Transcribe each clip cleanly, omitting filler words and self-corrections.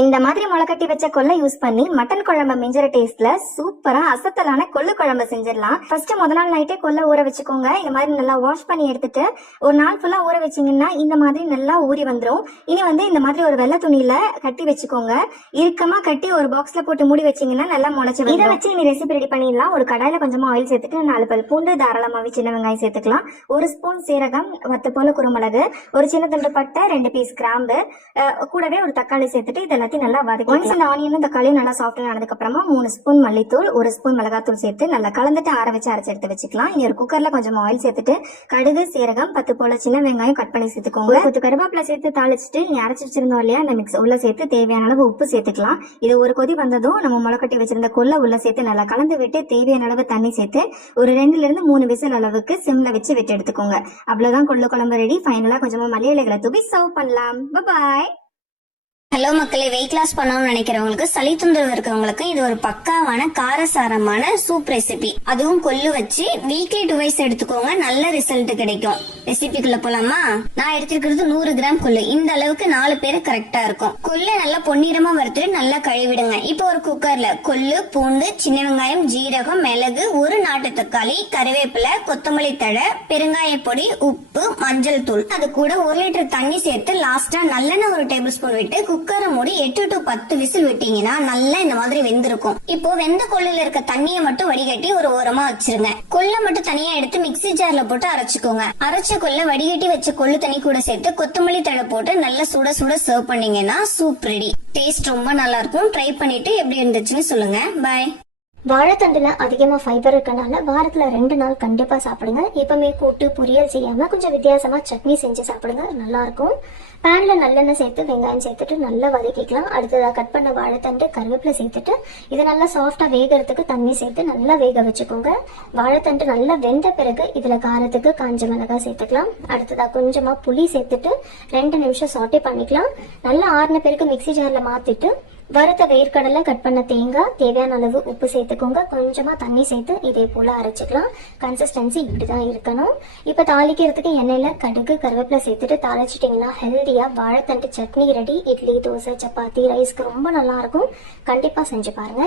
இந்த மாதிரி முளைக்கட்டி வச்ச கொள்ளை யூஸ் பண்ணி மட்டன் குழம்பு மிஞ்சற டேஸ்ட்ல சூப்பரா அசத்தலான கொள்ளு குழம்பு செஞ்சிடலாம். ஃபர்ஸ்ட் முத நாள் நைட்டே கொள்ளை ஊற வச்சுக்கோங்க. இந்த மாதிரி நல்லா வாஷ் பண்ணி எடுத்துட்டு ஒரு நாள் ஃபுல்லா ஊற வச்சீங்கன்னா இந்த மாதிரி நல்லா ஊறி வந்துடும். இனி இந்த மாதிரி ஒரு வெள்ளை துணியில கட்டி வச்சுக்கோங்க. இறுக்கமா கட்டி ஒரு பாக்ஸ்ல போட்டு மூடி வச்சீங்கன்னா நல்லா முளைச்சு வரும். இதை வச்சு இனி ரெசிபி ரெடி பண்ணிடலாம். ஒரு கடாயில கொஞ்சமா ஆயில் சேர்த்துட்டு 4 பல் பூண்டு, தாராளமாவே சின்ன வெங்காயம் சேர்த்துக்கலாம். 1 ஸ்பூன் சீரகம், 10 போல குருமிளகு, ஒரு சின்ன துண்டு பட்டை, 2 பீஸ் கிராம்பு, கூடவே ஒரு தக்காளி சேர்த்துட்டு எல்லாத்தையும் நல்லா வதக்கி இந்த ஆனியனும் தக்காளியும் நல்லா சாஃப்ட் ஆனதுக்கு அப்புறமா 3 ஸ்பூன் மல்லித்தூள், 1 ஸ்பூன் மிளகாத்தூள் சேர்த்து நல்லா கலந்துட்டு ஆற வச்சு அரைச்சு எடுத்து வச்சுக்கலாம். இனி ஒரு குக்கர்ல கொஞ்சம் ஆயில் சேர்த்துட்டு கடுகு, சீரகம், 10 போல சின்ன வெங்காயம் கட் பண்ணி சேர்த்துக்கோங்க. கொஞ்சம் கருவேப்பிலை சேர்த்து தாளிச்சுட்டு நீ அரைச்சு வச்சிருந்தோம் இல்லையா அந்த மிக்ஸ் உள்ள சேர்த்து தேவையான அளவு உப்பு சேர்த்துக்கலாம். இது ஒரு கொதி வந்ததும் நம்ம முளைக்கட்டி வச்சிருந்த கொள்ளை உள்ள சேர்த்து நல்லா கலந்து விட்டு தேவையான அளவு தண்ணி சேர்த்து ஒரு 2 ல இருந்து 3 விசில் அளவுக்கு சிம்ல வச்சு விட்டு எடுத்துக்கோங்க. அவ்வளவுதான் கொள்ளு குழம்பு ரெடி. ஃபைனலா கொஞ்சமா மல்லி இலைகளை தூவி சர்வ் பண்ணலாம். பாய். ஹலோ மக்களே, வெயிட் லாஸ் பண்ணணும்னு நினைக்கிறவங்களுக்கு, சளி தொந்தரவு இருக்கிறவங்களுக்கு இது ஒரு பக்காவான காரசாரமான சூப் ரெசிபி. அதுவும் கொள்ளு வச்சு வீக்லி 2 வைஸ் எடுத்துக்கோங்க, நல்ல ரிசல்ட் கிடைக்கும். ரெசிபிக்குள்ள போலாமா? நான் எடுத்துக்கிறது 100 கிராம் கொள்ளு. இந்த அளவுக்கு 4 பேரு கரெக்டா இருக்கும். கொள்ளு நல்லா பொன்னிறமா வறுத்துட்டு நல்லா கழுவிடுங்க. இப்போ ஒரு குக்கர்ல கொள்ளு, பூண்டு, சின்ன வெங்காயம், ஜீரகம், மிளகு, 1 நாட்டு தக்காளி, கருவேப்பிலை, கொத்தமல்லி தழை, பெருங்காய பொடி, உப்பு, மஞ்சள் தூள், அது கூட 1 லிட்டர் தண்ணி சேர்த்து லாஸ்டா நல்லெண்ணெய் 1 டேபிள் ஸ்பூன் விட்டு குக்கரை மூடி 8 to 10 விசில் விட்டீங்கன்னா நல்லா இந்த மாதிரி வெந்திருக்கும். இப்போ வெந்த கொள்ளுல இருக்க தண்ணியை மட்டும் வடிகட்டி ஒரு ஓரமா வச்சிருங்க. கொள்ளை மட்டும் தனியா எடுத்து மிக்ஸி ஜார்ல போட்டு அரைச்சுக்கோங்க. அரைச்ச கொள்ளை வடிகட்டி வச்ச கொள்ளு தண்ணி கூட சேர்த்து கொத்தமல்லி தழை போட்டு நல்லா சுட சுட சர்வ் பண்ணீங்கன்னா சூப் ரெடி. டேஸ்ட் ரொம்ப நல்லா இருக்கும். ட்ரை பண்ணிட்டு எப்படி இருந்துச்சுன்னு சொல்லுங்க. பாய். வாழைத்தண்டுல அதிகமா ஃபைபர் இருக்கனால வாரத்துல 2 நாள் கண்டிப்பா சாப்பிடுங்க. எப்பவுமே கூட்டு பொரியல் செய்யாம கொஞ்சம் வித்தியாசமா சட்னி செஞ்சு சாப்பிடுங்க, நல்லா இருக்கும். பேன்ல நல்லெண்ணெய் சேர்த்து வெங்காயம் சேர்த்துட்டு நல்லா வதக்கிக்கலாம். அடுத்ததா கட் பண்ண வாழைத்தண்டு, கருவேப்பிலை சேர்த்துட்டு இதை நல்லா சாஃப்டா வேகிறதுக்கு தண்ணி சேர்த்து நல்லா வேக வச்சுக்கோங்க. வாழைத்தண்டு நல்லா வெந்த பிறகு இதுல காரத்துக்கு காஞ்ச மிளகாய் சேர்த்துக்கலாம். அடுத்ததா கொஞ்சமா புளி சேர்த்துட்டு 2 நிமிஷம் சாட்டே பண்ணிக்கலாம். நல்லா ஆறின பிறகு மிக்ஸி ஜார்ல மாத்திட்டு வறுத்த வேர்க்கடலை, கட் பண்ண தேங்காய், தேவையான அளவு உப்பு சேர்த்துக்கோங்க. கொஞ்சமா தண்ணி சேர்த்து இதே போல அரைச்சிக்கலாம். கன்சிஸ்டன்சி இப்படிதான் இருக்கணும். இப்ப தாளிக்கிறதுக்கு எண்ணெயில கடுகு, கருவேப்பிலை சேர்த்துட்டு தாளிச்சிட்டீங்கன்னா ஹெல்தியா வாழைத்தண்டு சட்னி ரெடி. இட்லி, தோசை, சப்பாத்தி, ரைஸ்க்கு ரொம்ப நல்லா இருக்கும். கண்டிப்பா செஞ்சு பாருங்க.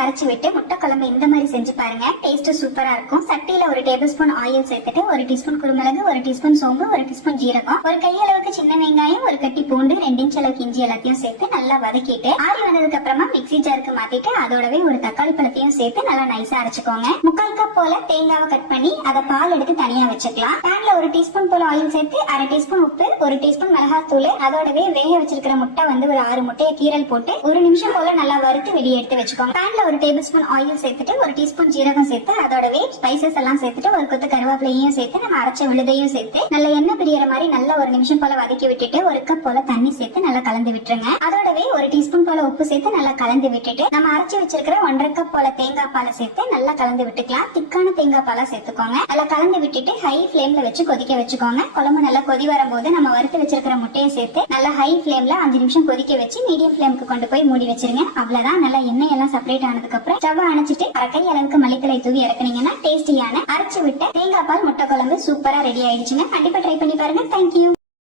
அரைச்சு விட்டு முட்டை குழம்பு இந்த மாதிரி செஞ்சு பாருங்க. டேஸ்ட் சூப்பரா இருக்கும். சட்டியில 1 டேபிள் ஸ்பூன் ஆயில் சேர்த்துட்டு 1 டீஸ்பூன் குருமிளகு, 1 டீஸ்பூன் சோம்பு, 1 டீஸ்பூன் ஜீரகம், ஒரு கையளவுக்கு சின்ன வெங்காயம், 1 கட்டி பூண்டு, 2 இன்ச் அளவுக்கு இஞ்சி எல்லாத்தையும் சேர்த்து நல்லா வதக்கிட்டு ஆறி வந்ததுக்கு அப்புறமா மிக்ஸி ஜாருக்கு மாத்திட்டு அதோடவே ஒரு தக்காளி பழத்தையும் சேர்த்து நல்லா நைஸா அரைச்சுக்கோங்க. 3/4 கப் போல தேங்காவை கட் பண்ணி அதை பால் எடுத்து தனியா வச்சுக்கலாம். பேன்ல 1 டீஸ்பூன் போல ஆயில் சேர்த்து 1/2 டீஸ்பூன் உப்பு, 1 டீஸ்பூன் மிளகாத்தூள், அதோடவே வேக வச்சிருக்கிற முட்டை ஒரு 6 முட்டையை கீரல் போட்டு 1 நிமிஷம் போல நல்லா வறுத்து வெளியே எடுத்து வச்சுக்கோங்க. பேன்ல 1 டேபிள் ஸ்பூன் ஆயில் சேர்த்துட்டு 1 டீஸ்பூன் ஜீரகம் சேர்த்து அதோடவே ஸ்பைசஸ் எல்லாம் சேர்த்துட்டு 1 கொத்து கருவேப்பிலையும் சேர்த்து நம்ம அரைச்ச விழுதையும் சேர்த்து நல்ல எண்ணெய் பிரியற மாதிரி நல்லா 1 நிமிஷம் போல வதக்கி விட்டுட்டு 1 கப் போல தண்ணி சேர்த்து நல்லா கலந்து விட்டுருங்க. அதோடவே 1 டீஸ்பூன் போல உப்பு சேர்த்து நல்லா கலந்து விட்டுட்டு நம்ம அரைச்சு வச்சிருக்கிற 1/2 கப் போல தேங்காய் பாலை சேர்த்து நல்லா கலந்து விட்டுக்கலாம். திக்கான தேங்காய் பாலை சேர்த்துக்கோங்க. நல்லா கலந்து விட்டுட்டு ஹை ஃபிளேம்ல வச்சு கொதிக்க வச்சுக்கோங்க. குழம்பு நல்லா கொதி வரும்போது நம்ம வறுத்து வச்சிருக்கிற முட்டையை சேர்த்து நல்லா ஹை ஃபிளேம்ல 5 நிமிஷம் கொதிக்க வச்சு மீடியம் ஃபிளேமுக்கு கொண்டு போய் மூடி வச்சிருங்க. அவ்வளவுதான். நல்லா எண்ணெய் எல்லாம் செப்பரேட் ஆனதுக்கு அப்புறம் ஸ்டவ் அணைச்சிட்டு 1/2 கை அளவுக்கு மல்லித்தலை தூவி இறக்குனீங்கன்னா டேஸ்டியான அரைச்சு விட்ட தேங்காய் பால் முட்டை குழம்பு சூப்பரா ரெடி ஆயிடுச்சுங்க. கண்டிப்பா ட்ரை பண்ணி பாருங்க. தேங்க்யூ.